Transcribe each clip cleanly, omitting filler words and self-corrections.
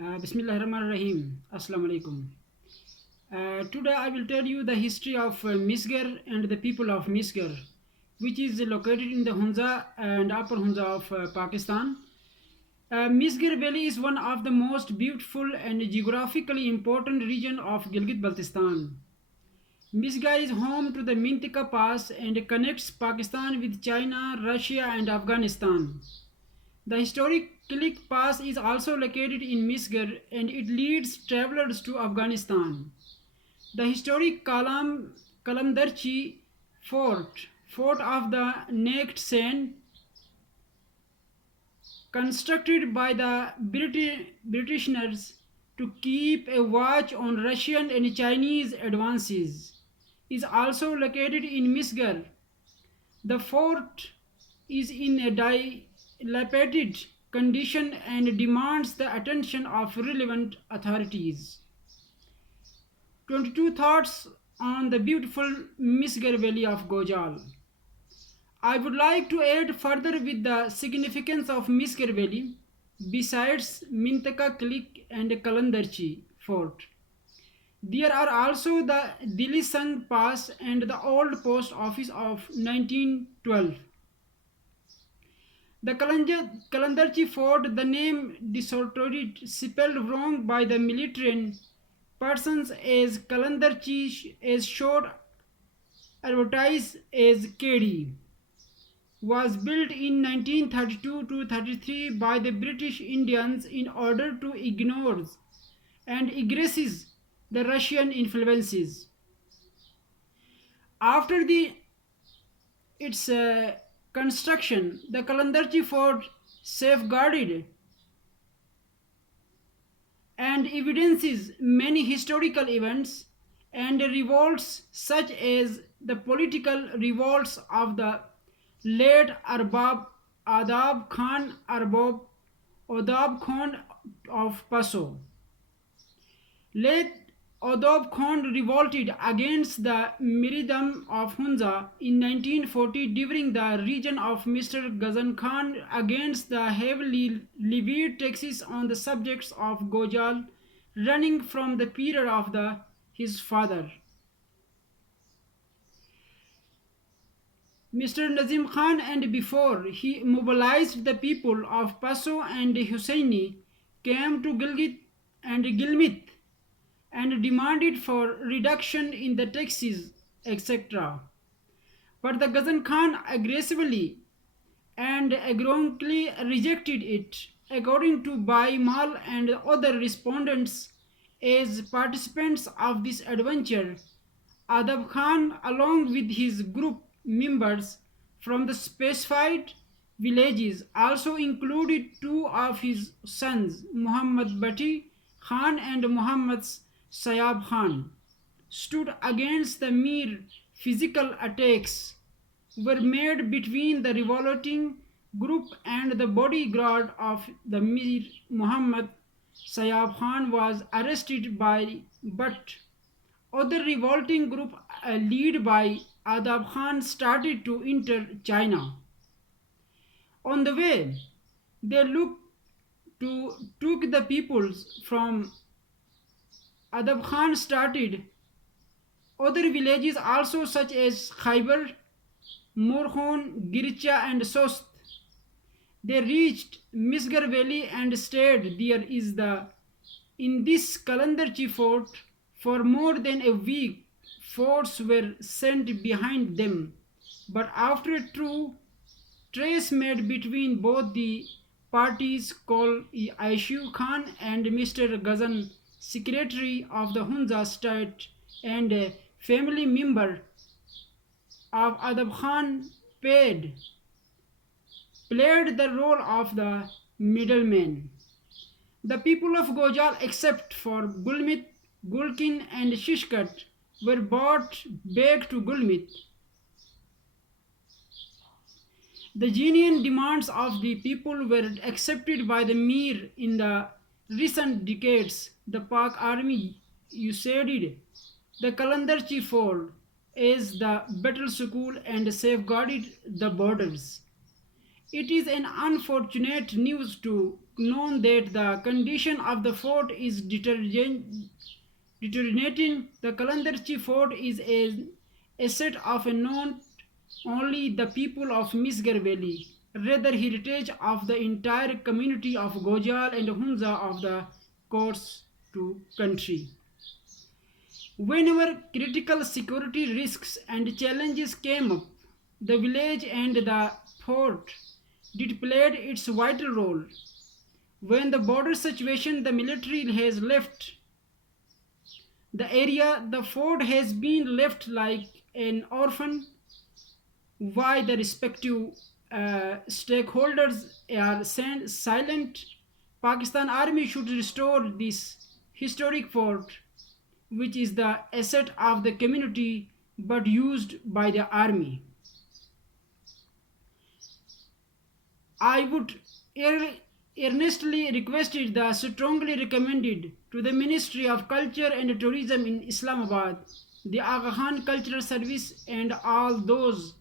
Bismillahirrahmanirrahim. Assalamu alaikum. Today I will tell you the history of Misgar and the people of Misgar, which is located in the Hunza and Upper Hunza of Pakistan. Misgar Valley is one of the most beautiful and geographically important region of Gilgit-Baltistan. Misgar is home to the Mintika Pass and connects Pakistan with China, Russia, and Afghanistan. The historic Kilik Pass is also located in Misgar and it leads travelers to Afghanistan. The historic Kalamdarchi fort of the Naked Sand, constructed by the Britishers to keep a watch on Russian and Chinese advances, is also located in Misgar. The fort is in a dilapidated condition and demands the attention of relevant authorities. 22 thoughts on the beautiful Misgar Valley of Gojal. I would like to add further with the significance of Misgar Valley besides Mintaka Klik and Kalandarchi Fort. There are also the Dilisang Pass and the old post office of 1912. The Kalandarchi fort, the name distorted, spelled wrong by the military persons as Kalandarchi, as short advertised as KD, was built in 1932 to 33 by the British Indians in order to ignore and aggress the Russian influences. After its construction, the Kalandarchi fort safeguarded and evidences many historical events and revolts such as the political revolts of the late Arbab Adab Khan Arbab Odab Khan of Paso. Late Odab Khan revolted against the Miridam of Hunza in 1940 during the region of Mr. Ghazan Khan against the heavily levied taxes on the subjects of Gojal running from the period of his father. Mr. Nazim Khan and before he mobilized the people of Paso and Husseini came to Gilgit and Gilmit and demanded for reduction in the taxes, etc. But the Ghazan Khan aggressively and aggressively rejected it, according to Bai Mal and other respondents as participants of this adventure. Adab Khan, along with his group members from the specified villages, also included two of his sons, Muhammad Bati Khan and Muhammad Sayab Khan, stood against the mere physical attacks were made between the revolting group and the bodyguard of the Mir Muhammad Sayab Khan was arrested by but other revolting group led by Adab Khan started to enter China. On the way, they took the peoples from Adab Khan started other villages also such as Khyber, Morkhon, Gircha and Sost. They reached Misgar Valley and stayed there in this Kalandarchi fort for more than a week. Forts were sent behind them, but after a true trace made between both the parties called Aishu Khan and Mr. Ghazan, secretary of the Hunza state and a family member of Adab Khan, played the role of the middleman. The people of Gojal, except for Gulmit, Gulkin, and Shishkat, were brought back to Gulmit. The genuine demands of the people were accepted by the Mir in the recent decades. The Pak army usurped the Kalandarchi fort as the battle school and safeguarded the borders. It is an unfortunate news to known that the condition of the fort is deteriorating. The Kalandarchi fort is an asset of a not only the people of Misgar Valley, rather heritage of the entire community of Gojal and Hunza of the course to country. Whenever critical security risks and challenges came up, the village and the fort did played its vital role. When the border situation the military has left the area, the fort has been left like an orphan why the respective stakeholders are silent. Pakistan army should restore this historic fort, which is the asset of the community but used by the army. I would earnestly requested the strongly recommended to the Ministry of Culture and Tourism in Islamabad, the Aga Khan Cultural Service and all those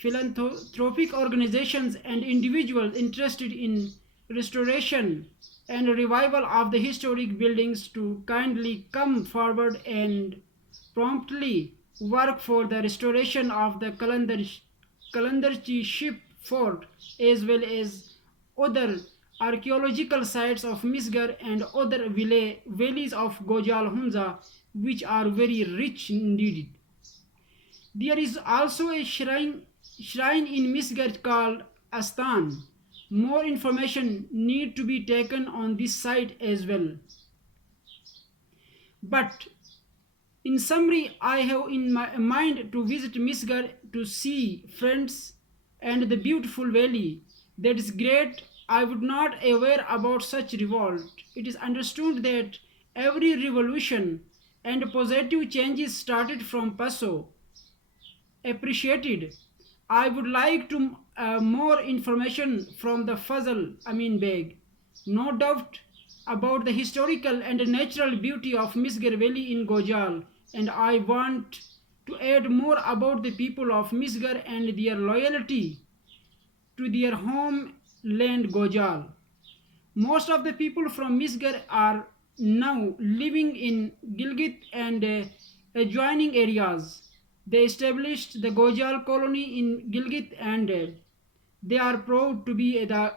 philanthropic organizations and individuals interested in restoration and revival of the historic buildings to kindly come forward and promptly work for the restoration of the Kalandarchi ship fort as well as other archaeological sites of Misgar and other valleys of Gojal Hunza which are very rich indeed. There is also a shrine in Misgar called Astan. More information need to be taken on this site as well. But in summary, I have in my mind to visit Misgar to see friends and the beautiful valley. That is great. I would not aware about such revolt. It is understood that every revolution and positive changes started from Paso appreciated. I would like to more information from the Fazal Amin Beg. No doubt about the historical and natural beauty of Misgar Valley in Gojal, and I want to add more about the people of Misgar and their loyalty to their homeland Gojal. Most of the people from Misgar are now living in Gilgit and adjoining areas. They established the Gojal colony in Gilgit and they are proud to be the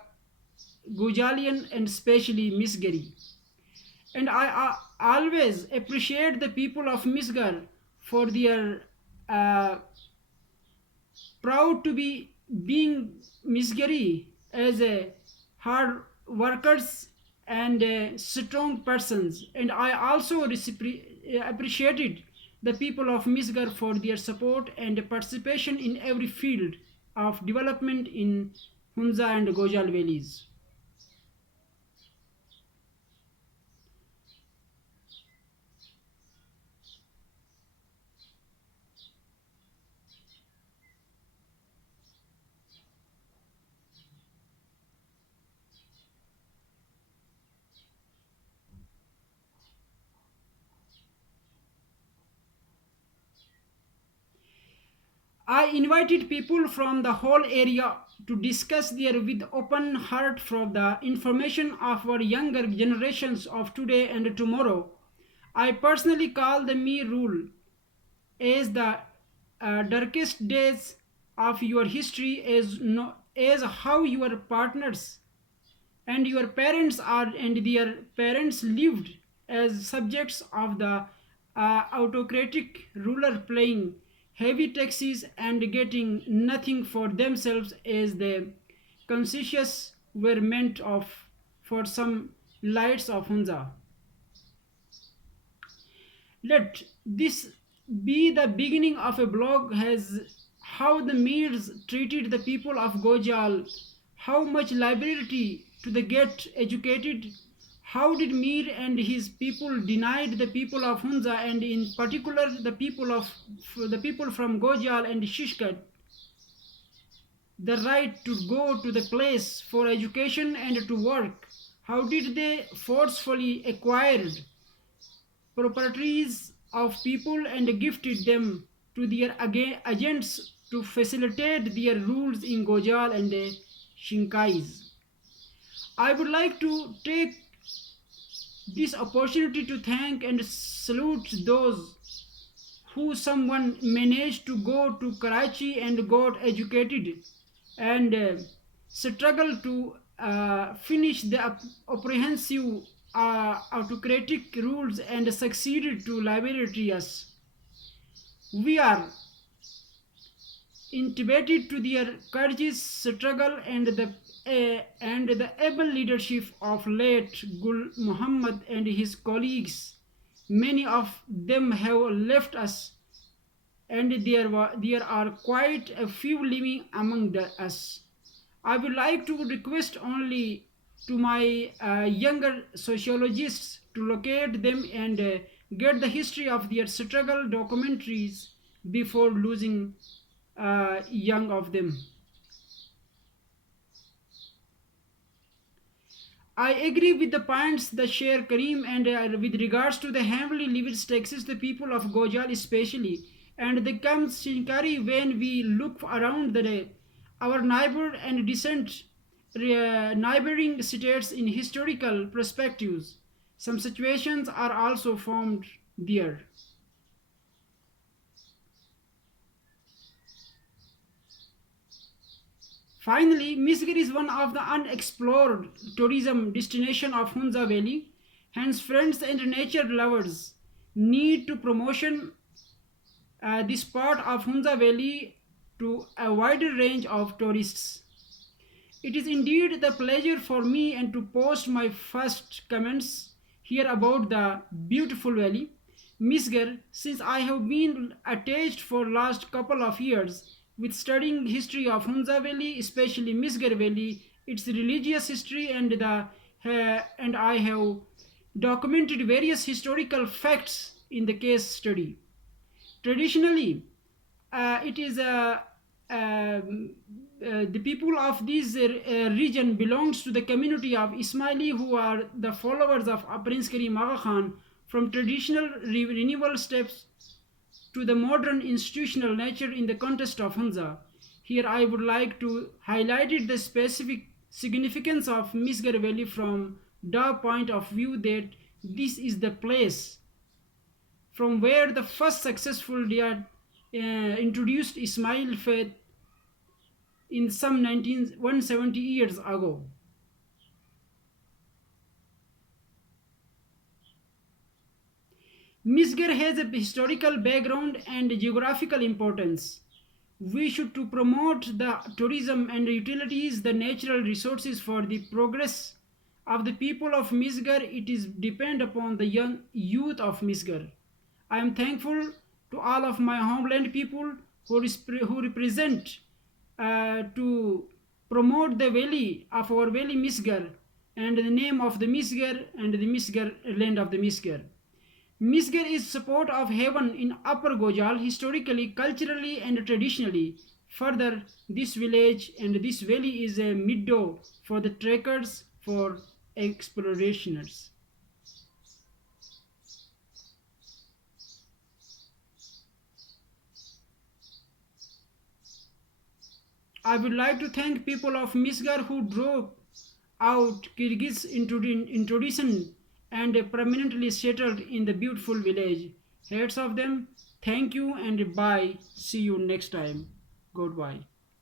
Gojalian and especially Misgari. And I always appreciate the people of Misgar for their uh, proud to be being Misgari as a hard workers and strong persons. And I also appreciated the people of Misgar for their support and participation in every field of development in Hunza and Gojal valleys. I invited people from the whole area to discuss there with open heart for the information of our younger generations of today and tomorrow. I personally call the me rule as the darkest days of your history as, no, as how your partners and your parents are and their parents lived as subjects of the autocratic ruler paying heavy taxes and getting nothing for themselves as the conscious were meant of for some lights of Hunza. Let this be the beginning of a blog as how the Meers treated the people of Gojal, how much liability to the get educated, how did Mir and his people denied the people of Hunza and in particular the people from Gojal and Shishkat the right to go to the place for education and to work. How did they forcefully acquired properties of people and gifted them to their agents to facilitate their rules in Gojal and Shinkais. I would like to take this opportunity to thank and salute those who someone managed to go to Karachi and got educated and struggle to finish the comprehensive autocratic rules and succeeded to liberate us. We are indebted to their courageous struggle and the able leadership of late Gul Muhammad and his colleagues. Many of them have left us, and there are quite a few living among us. I would like to request only to my younger sociologists to locate them and get the history of their struggle documentaries before losing young of them. I agree with the points that share Kareem and with regards to the heavily lived Texas, the people of Gojal especially, and the comes Shinkari when we look around the day, our neighbor and distant neighboring states in historical perspectives. Some situations are also formed there. Finally, Misgar is one of the unexplored tourism destination of Hunza Valley. Hence, friends and nature lovers need to promotion this part of Hunza Valley to a wider range of tourists. It is indeed the pleasure for me and to post my first comments here about the beautiful valley. Misgar, since I have been attached for last couple of years with studying history of Hunza Valley, especially Misgar Valley, its religious history and I have documented various historical facts in the case study. Traditionally, it is the people of this region belongs to the community of Ismaili who are the followers of Prince Karim Aga Khan from traditional renewal steps to the modern institutional nature in the context of Hunza. Here I would like to highlight the specific significance of Misgar Valley from the point of view that this is the place from where the first successful jihad introduced Ismail faith in some 170 years ago. Misgar has a historical background and geographical importance. We should to promote the tourism and utilities the natural resources for the progress of the people of Misgar. It is depend upon the young youth of Misgar. I am thankful to all of my homeland people who represent to promote the valley of our valley Misgar and the name of the Misgar and the Misgar land of the Misgar. Misgar is support of heaven in Upper Gojal historically, culturally, and traditionally. Further, this village and this valley is a meadow for the trekkers, for explorationers. I would like to thank people of Misgar who drove out Kyrgyz introduction and permanently settled in the beautiful village. Heads of them, thank you and bye. See you next time. Goodbye.